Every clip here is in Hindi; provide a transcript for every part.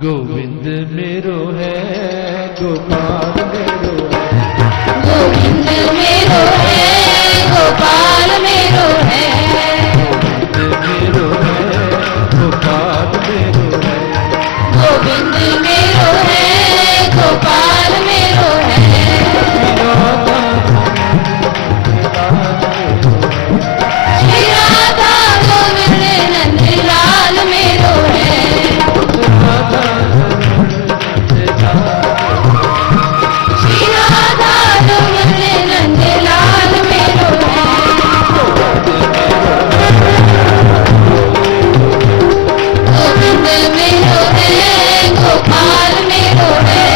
गोविंद मेरो है, गोपाल मेरो है। गोविंद मेरो है, गोपाल मेरो है। गोविंद मेरो है, गोपाल मेरो है। गोविंद मेरो है, गोपाल मेरो है। श्री राधा गोविंद नंद लाल मेरो है। श्री राधा गोविंद नंद लाल मेरो है। गोविंद मेरो है, गोपाल मेरो है।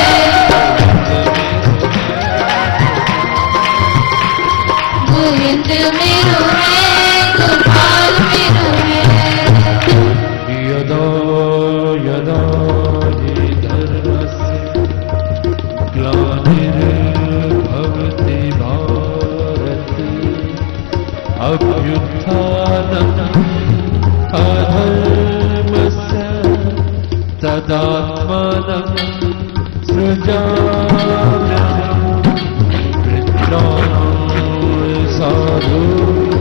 गोविंद मेरो है, गोपाल मेरो है। यदा यदा हि धर्मस्य ग्लानिर्भवति भारत, अभ्युत्थानम् अधर्मस्य तदात्मानं सृजाम्यहम्। कृष्णां साधूनां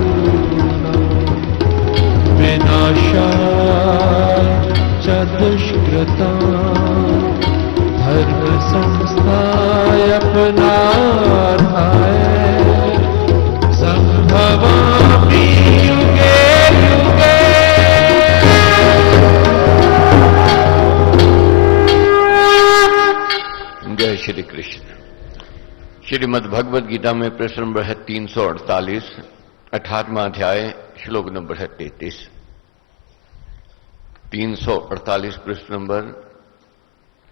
विनाशाय च दुष्कृतां, धर्म संस्थापनार्थाय संभवामि युगे युगे। जय श्री कृष्ण। श्रीमद् भगवद गीता में प्रश्न नंबर है 348, 18वां अध्याय, श्लोक नंबर है 33। 348 प्रश्न नंबर,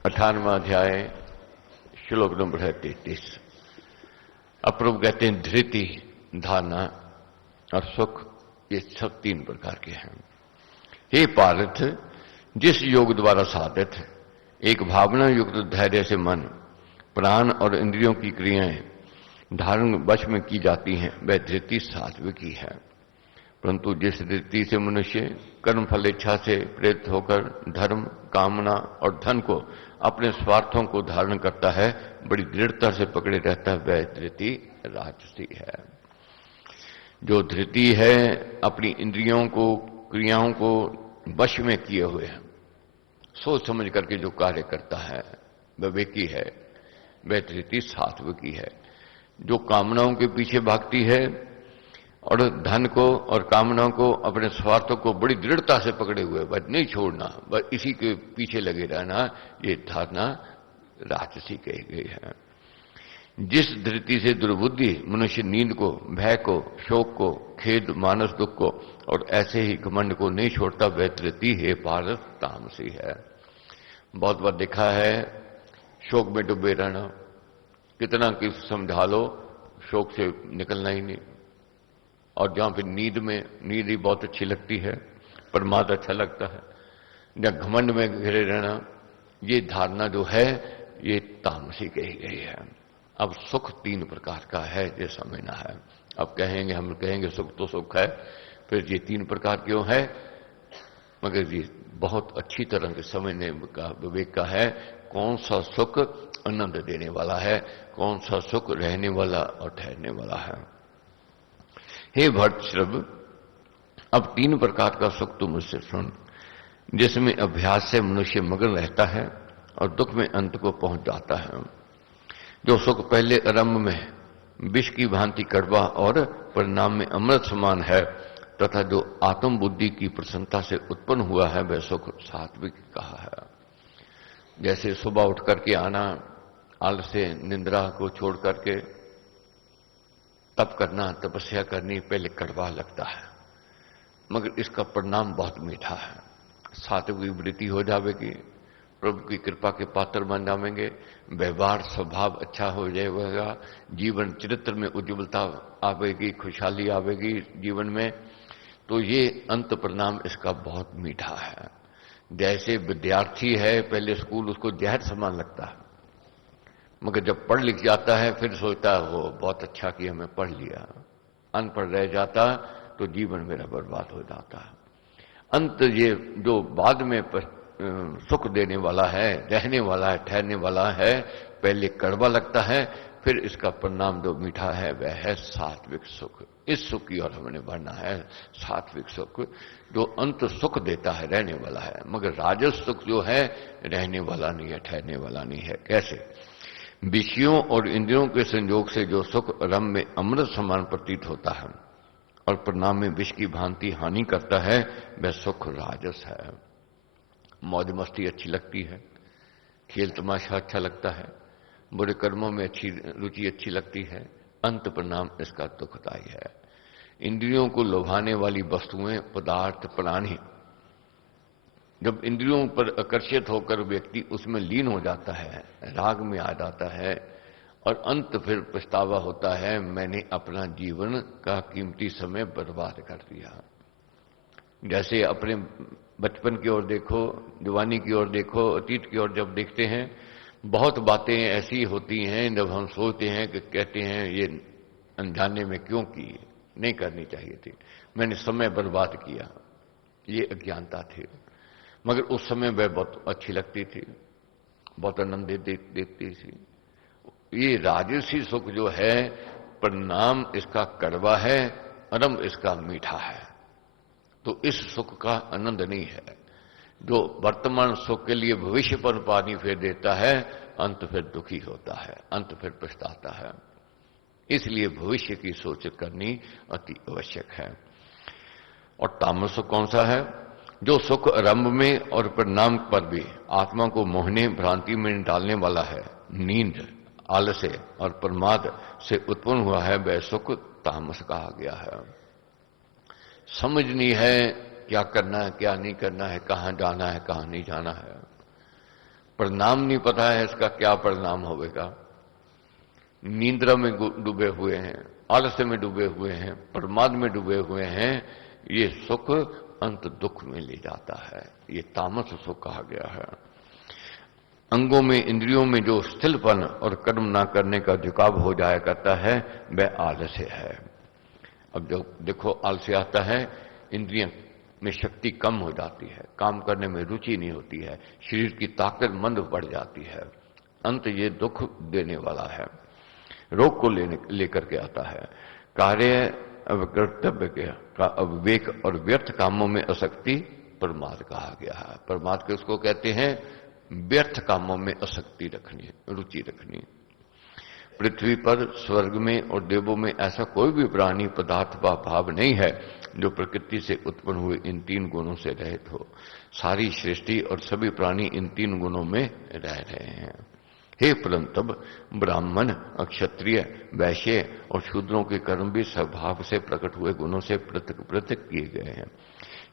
18वां अध्याय, श्लोक नंबर है 33। अब प्रभु कहते हैं धृति, धारणा और सुख, ये सब 3 प्रकार के हैं। हे पार्थ, जिस योग द्वारा साधित एक भावना युक्त धैर्य से मन, प्राण और इंद्रियों की क्रियाएं धारण वश में की जाती हैं, वह धृति सात्विकी है। परंतु जिस धृति से मनुष्य कर्म फल इच्छा से प्रेरित होकर धर्म, कामना और धन को, अपने स्वार्थों को धारण करता है, बड़ी दृढ़ता से पकड़े रहता है, वह धृति राजसी है। जो धृति है अपनी इंद्रियों को, क्रियाओं को वश में किए हुए है, सोच समझ करके जो कार्य करता है, वह विवेकी है, वह धृति सात्विकी है। जो कामनाओं के पीछे भागती है और धन को और कामनाओं को, अपने स्वार्थों को बड़ी दृढ़ता से पकड़े हुए, बस नहीं छोड़ना, बस इसी के पीछे लगे रहना, ये धारणा राजसी कही गई है। जिस धृति से दुर्बुद्धि मनुष्य नींद को, भय को, शोक को, खेद, मानस दुख को और ऐसे ही घमंड को नहीं छोड़ता, वह धृति है पारस तामसी है। बहुत बार देखा है शोक में डूबे रहना, कितना कि समझा लो शोक से निकलना ही नहीं। और जहां पे नींद में, नींद ही बहुत अच्छी लगती है, प्रमाद अच्छा लगता है, या घमंड में घिरे रहना, ये धारणा जो है ये तामसी कही गई है। अब सुख 3 प्रकार का है, ये समझना है। अब कहेंगे, हम कहेंगे सुख तो सुख है, फिर ये 3 प्रकार क्यों है? मगर ये बहुत अच्छी तरह से समझने का विवेक का है, कौन सा सुख आनंद देने वाला है, कौन सा सुख रहने वाला और ठहरने वाला है। हे भट्टश्रव, अब 3 प्रकार का सुख तुम मुझसे सुन, जिसमें अभ्यास से मनुष्य मगन रहता है और दुख में अंत को पहुंच जाता है। जो सुख पहले आरंभ में विष की भांति कड़वा और परिणाम में अमृत समान है, तथा जो आत्म बुद्धि की प्रसन्नता से उत्पन्न हुआ है, वह सुख सात्विक कहा है। जैसे सुबह उठ करके आना, आलस से निंद्रा को छोड़ करके तप करना, तपस्या करनी, पहले कड़वा लगता है, मगर इसका परिणाम बहुत मीठा है। सात्विक वृत्ति हो जाएगी, प्रभु की कृपा के पात्र बन जाएंगे, व्यवहार स्वभाव अच्छा हो जाएगा, जीवन चरित्र में उज्ज्वलता आवेगी, खुशहाली आवेगी जीवन में। तो ये अंत परिणाम इसका बहुत मीठा है। जैसे विद्यार्थी है, पहले स्कूल उसको जहर समान लगता है, मगर जब पढ़ लिख जाता है फिर सोचता है वो बहुत अच्छा किया, मैं पढ़ लिया। अनपढ़ रह जाता तो जीवन मेरा बर्बाद हो जाता है। अंत ये जो बाद में सुख देने वाला है, रहने वाला है, ठहरने वाला है। पहले कड़वा लगता है, फिर इसका परिणाम जो मीठा है वह है सात्विक सुख। इस सुख की ओर हमने बढ़ना है, सात्विक सुख जो अंत सुख देता है, रहने वाला है। मगर राजस सुख जो है रहने वाला नहीं है, ठहरने वाला नहीं है। कैसे? विषयों और इंद्रियों के संयोग से जो सुख रम में अमृत समान प्रतीत होता है और परिणाम में विष की भांति हानि करता है, वह सुख राजस है। मौज मस्ती अच्छी लगती है, खेल तमाशा अच्छा लगता है, बुरे कर्मों में रुचि अच्छी लगती है, अंत परिणाम इसका दुखदायी है। इंद्रियों को लुभाने वाली वस्तुएं, पदार्थ, प्राणी, जब इंद्रियों पर आकर्षित होकर व्यक्ति उसमें लीन हो जाता है, राग में आ जाता है और अंत फिर पछतावा होता है, मैंने अपना जीवन का कीमती समय बर्बाद कर दिया। जैसे अपने बचपन की ओर देखो, जवानी की ओर देखो, अतीत की ओर जब देखते हैं, बहुत बातें ऐसी होती हैं जब हम सोचते हैं कि कहते हैं ये अनजाने में क्यों की, नहीं करनी चाहिए थी, मैंने समय बर्बाद किया, ये अज्ञानता थी। मगर उस समय वह बहुत अच्छी लगती थी, बहुत आनंद देती थी। ये राजसी सुख जो है, परिणाम इसका कड़वा है, आरंभ इसका मीठा है। तो इस सुख का आनंद नहीं है। जो वर्तमान सुख के लिए भविष्य पर पानी फेर देता है, अंत फिर दुखी होता है, अंत फिर पछताता है। इसलिए भविष्य की सोच करनी अति आवश्यक है। और तामस सुख कौन सा है? जो सुख आरंभ में और परिणाम पर भी आत्मा को मोहने भ्रांति में डालने वाला है, नींद, आलस्य और प्रमाद से उत्पन्न हुआ है, वह सुख तामस कहा गया है। समझ नहीं है क्या करना है, क्या नहीं करना है, कहां जाना है, कहां नहीं जाना है, परिणाम नहीं पता है इसका क्या परिणाम होगा। निंद्रा में डूबे हुए हैं, आलस्य में डूबे हुए हैं, प्रमाद में डूबे हुए हैं, ये सुख अंत दुख में ले जाता है। ये तामस सुख कहा गया है। अंगों में, इंद्रियों में जो स्थिरपन और कर्म ना करने का झुकाव हो जाया करता है, वह आलस्य है। अब जो देखो आलस्य आता है, इंद्रियों में शक्ति कम हो जाती है, काम करने में रुचि नहीं होती है, शरीर की ताकत मंद पड़ जाती है, अंत ये दुख देने वाला है, रोग को लेकर के आता है। कार्य कर्तव्य का अविवेक और व्यर्थ कामों में आसक्ति प्रमाद कहा गया है। प्रमाद के उसको कहते हैं व्यर्थ कामों में आसक्ति रखनी, रुचि रखनी। पृथ्वी पर, स्वर्ग में और देवों में ऐसा कोई भी प्राणी, पदार्थ व भाव नहीं है जो प्रकृति से उत्पन्न हुए इन तीन गुणों से रहित हो। सारी सृष्टि और सभी प्राणी इन तीन गुणों में रह रहे हैं। हे परंतप, ब्राह्मण, क्षत्रिय, वैश्य और शूद्रों के कर्म भी स्वभाव से प्रकट हुए गुणों से पृथक पृथक किए गए हैं।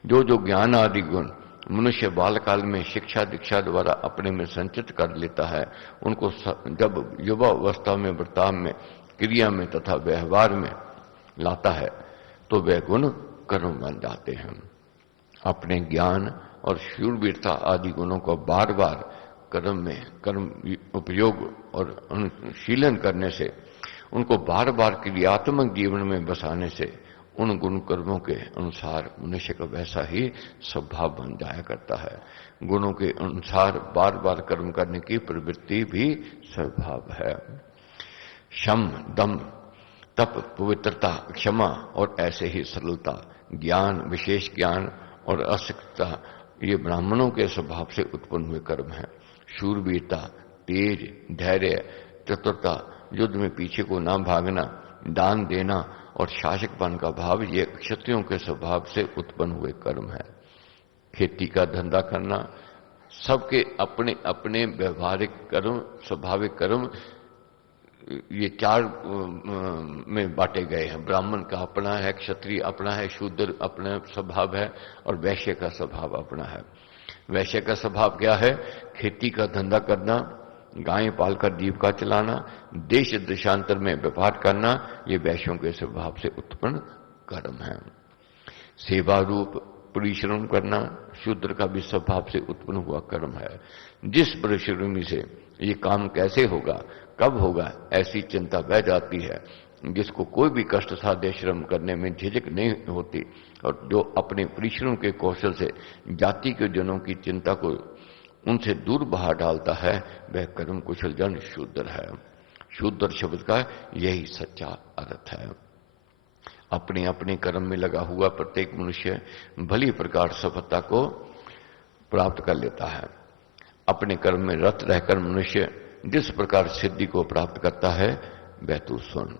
जो जो ज्ञान आदि गुण मनुष्य बालकाल में शिक्षा दीक्षा द्वारा अपने में संचित कर लेता है, उनको जब युवा अवस्था में, वृत्ताव में, क्रिया में तथा व्यवहार में लाता है, तो वह गुण कर्म बन जाते हैं। अपने ज्ञान और शूरवीरता आदि गुणों को बार बार कर्म उपयोग और अनुशीलन करने से, उनको बार बार क्रियात्मक जीवन में बसाने से, उन गुण कर्मों के अनुसार मनुष्य का वैसा ही स्वभाव बन जाया करता है। गुणों के अनुसार बार बार कर्म करने की प्रवृत्ति भी स्वभाव है। शम, दम, तप, पवित्रता, क्षमा और ऐसे ही सरलता, ज्ञान, विशेष ज्ञान और आसक्तता, ये ब्राह्मणों के स्वभाव से उत्पन्न हुए कर्म हैं। शूरवीरता, तेज, धैर्य, चतुरता, युद्ध में पीछे को ना भागना, दान देना और शासकपन का भाव, ये क्षत्रियों के स्वभाव से उत्पन्न हुए कर्म है। खेती का धंधा करना, सबके अपने अपने व्यवहारिक कर्म, स्वाभाविक कर्म, ये चार में बांटे गए हैं। ब्राह्मण का अपना है, क्षत्रिय अपना है, शूद्र अपना स्वभाव है और वैश्य का स्वभाव अपना है। वैश्य का स्वभाव क्या है? खेती का धंधा करना, गायें पालकर जीविका चलाना, देश देशांतर में व्यापार करना, ये वैश्यों के स्वभाव से उत्पन्न कर्म है। सेवा रूप परिश्रम करना शूद्र का भी स्वभाव से उत्पन्न हुआ कर्म है। जिस परिश्रमी से ये काम कैसे होगा, कब होगा, ऐसी चिंता बह जाती है, जिसको कोई भी कष्ट साध्य श्रम करने में झिझक नहीं होती और जो अपने परिश्रम के कौशल से जाति के जनों की चिंता को उनसे दूर बहा डालता है, वह कर्म कुशल जन शूद्र है। शूद्र शब्द का यही सच्चा अर्थ है। अपने अपने कर्म में लगा हुआ प्रत्येक मनुष्य भली प्रकार सफलता को प्राप्त कर लेता है। अपने कर्म में रत रहकर मनुष्य जिस प्रकार सिद्धि को प्राप्त करता है वह तू सुन।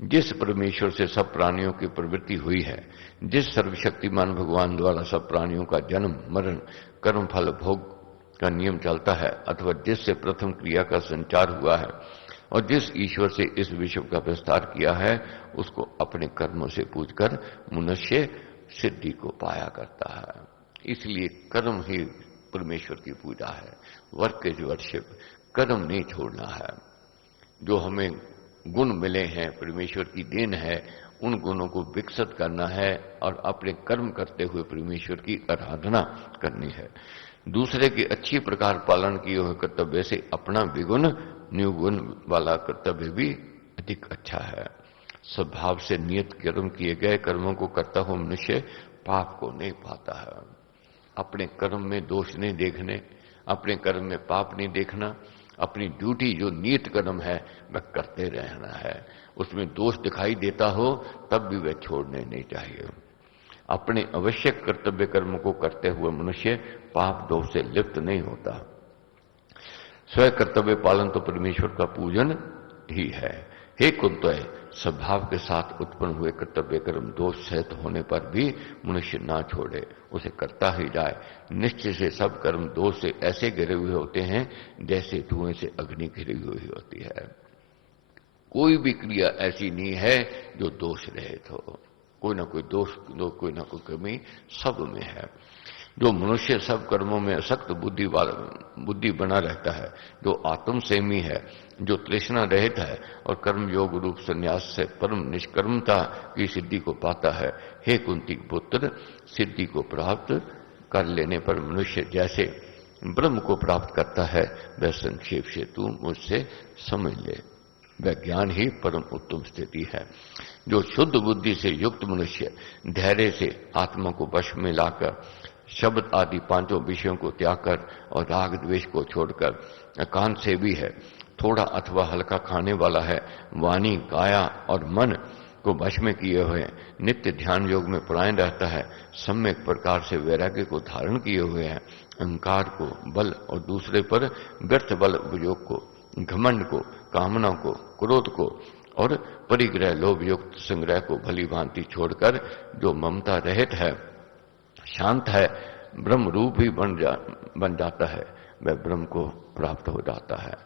जिस परमेश्वर से सब प्राणियों की प्रवृत्ति हुई है, जिस सर्वशक्तिमान भगवान द्वारा सब प्राणियों का जन्म मरण कर्म फल भोग का नियम चलता है, अथवा जिससे प्रथम क्रिया का संचार हुआ है और जिस ईश्वर से इस विश्व का विस्तार किया है, उसको अपने कर्मों से पूजकर मनुष्य सिद्धि को पाया करता है। इसलिए कर्म ही परमेश्वर की पूजा है। Work is worship. कर्म नहीं छोड़ना है। जो हमें गुण मिले हैं, परमेश्वर की देन है, उन गुणों को विकसित करना है और अपने कर्म करते हुए परमेश्वर की आराधना करनी है। दूसरे के अच्छी प्रकार पालन किए हुए कर्तव्य से अपना विगुण निर्गुण वाला कर्तव्य भी अधिक अच्छा है। स्वभाव से नियत कर्म किए गए कर्मों को करता हुआ मनुष्य पाप को नहीं पाता है। अपने कर्म में दोष नहीं देखने, अपने कर्म में पाप नहीं देखना, अपनी ड्यूटी जो नियत कर्म है वह करते रहना है। उसमें दोष दिखाई देता हो तब भी वह छोड़ने नहीं चाहिए। अपने आवश्यक कर्तव्य कर्म को करते हुए मनुष्य पाप दोष से लिप्त नहीं होता। स्वयं कर्तव्य पालन तो परमेश्वर का पूजन ही है। हे कुंतय, स्वभाव के साथ उत्पन्न हुए कर्तव्य कर्म दोष सहित होने पर भी मनुष्य ना छोड़े, उसे करता ही जाए। निश्चय से सब कर्म दोष से ऐसे घिरे हुए होते हैं जैसे धुएं से अग्नि घिरी हुई होती है। कोई भी क्रिया ऐसी नहीं है जो दोष रहित हो। कोई ना कोई दोष, कोई ना कोई कमी सब में है। जो मनुष्य सब कर्मों में सख्त बुद्धि बना रहता है, जो आत्मसेमी है, जो तृष्णा रहित है और कर्म योग रूप संन्यास से परम निष्कर्मता की सिद्धि को पाता है, हे कुंती पुत्र, सिद्धि को प्राप्त कर लेने पर मनुष्य जैसे ब्रह्म को प्राप्त करता है वह संक्षेप से तू मुझसे समझ ले। वह ज्ञान ही परम उत्तम स्थिति है। जो शुद्ध बुद्धि से युक्त मनुष्य धैर्य से आत्मा को वश में लाकर शब्द आदि पांचों विषयों को त्याग कर और राग द्वेष को छोड़कर एकांत से भी है, थोड़ा अथवा हल्का खाने वाला है, वाणी काया और मन को वश में किए हुए नित्य ध्यान योग में परायण रहता है, सम्यक प्रकार से वैराग्य को धारण किए हुए है, अहंकार को बल और दूसरे पर व्यर्थ बल उपयोग को, घमंड को, कामना को, क्रोध को और परिग्रह लोभ युक्त संग्रह को भली भांति छोड़कर जो ममता रहित है, शांत है, ब्रह्म रूप ही बन जाता है, वह ब्रह्म को प्राप्त हो जाता है।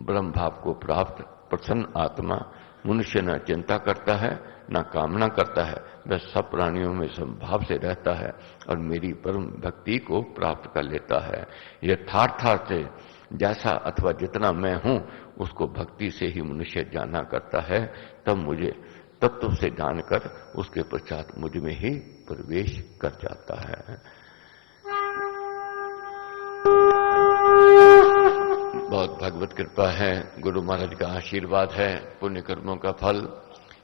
ब्रह्म भाव को प्राप्त प्रसन्न आत्मा मनुष्य न चिंता करता है न कामना करता है, वह सब प्राणियों में समभाव से रहता है और मेरी परम भक्ति को प्राप्त कर लेता है। यथार्थ से जैसा अथवा जितना मैं हूं उसको भक्ति से ही मनुष्य जाना करता है, तब मुझे तत्व से जानकर उसके पश्चात मुझ में ही प्रवेश कर जाता है। बहुत भगवत कृपा है, गुरु महाराज का आशीर्वाद है, पुण्य कर्मों का फल,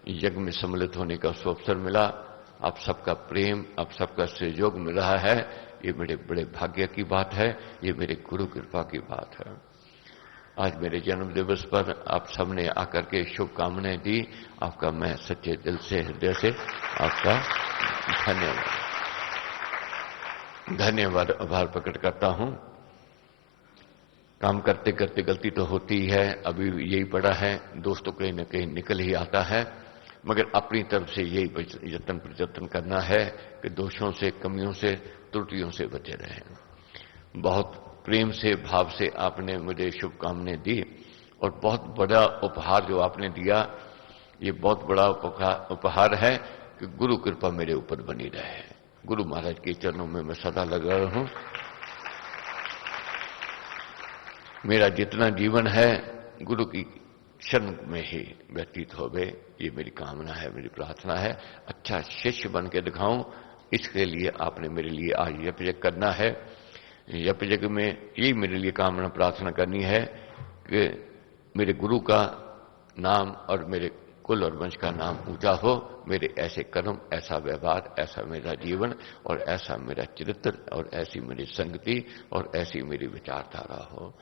यज्ञ में सम्मिलित होने का अवसर मिला, आप सबका प्रेम, आप सबका सहयोग मिल रहा है। ये मेरे बड़े भाग्य की बात है, ये मेरे गुरु कृपा की बात है। आज मेरे जन्म दिवस पर आप सबने आकर के शुभकामनाएं दी, आपका मैं सच्चे दिल से हृदय से आपका धन्यवाद आभार प्रकट करता हूं। काम करते करते गलती तो होती ही है, अभी यही पड़ा है, दोस्तों कहीं न कहीं निकल ही आता है, मगर अपनी तरफ से यही यत्न प्रयत्न करना है कि दोषों से, कमियों से, त्रुटियों से बचे रहें। बहुत प्रेम से, भाव से आपने मुझे शुभकामनाएं दी और बहुत बड़ा उपहार जो आपने दिया, ये बहुत बड़ा उपहार है कि गुरु कृपा मेरे ऊपर बनी रहे। गुरु महाराज के चरणों में मैं सदा लगा रहा हूं। मेरा जितना जीवन है गुरु की शरण में ही व्यतीत हो गए, ये मेरी कामना है, मेरी प्रार्थना है। अच्छा शिष्य बन के दिखाऊं, इसके लिए आपने मेरे लिए आज यज्ञ करना है। यज्ञ में यही मेरे लिए कामना प्रार्थना करनी है कि मेरे गुरु का नाम और मेरे कुल और वंश का नाम ऊंचा हो, मेरे ऐसे कर्म, ऐसा व्यवहार, ऐसा मेरा जीवन और ऐसा मेरा चरित्र और ऐसी मेरी संगति और ऐसी मेरी विचारधारा हो।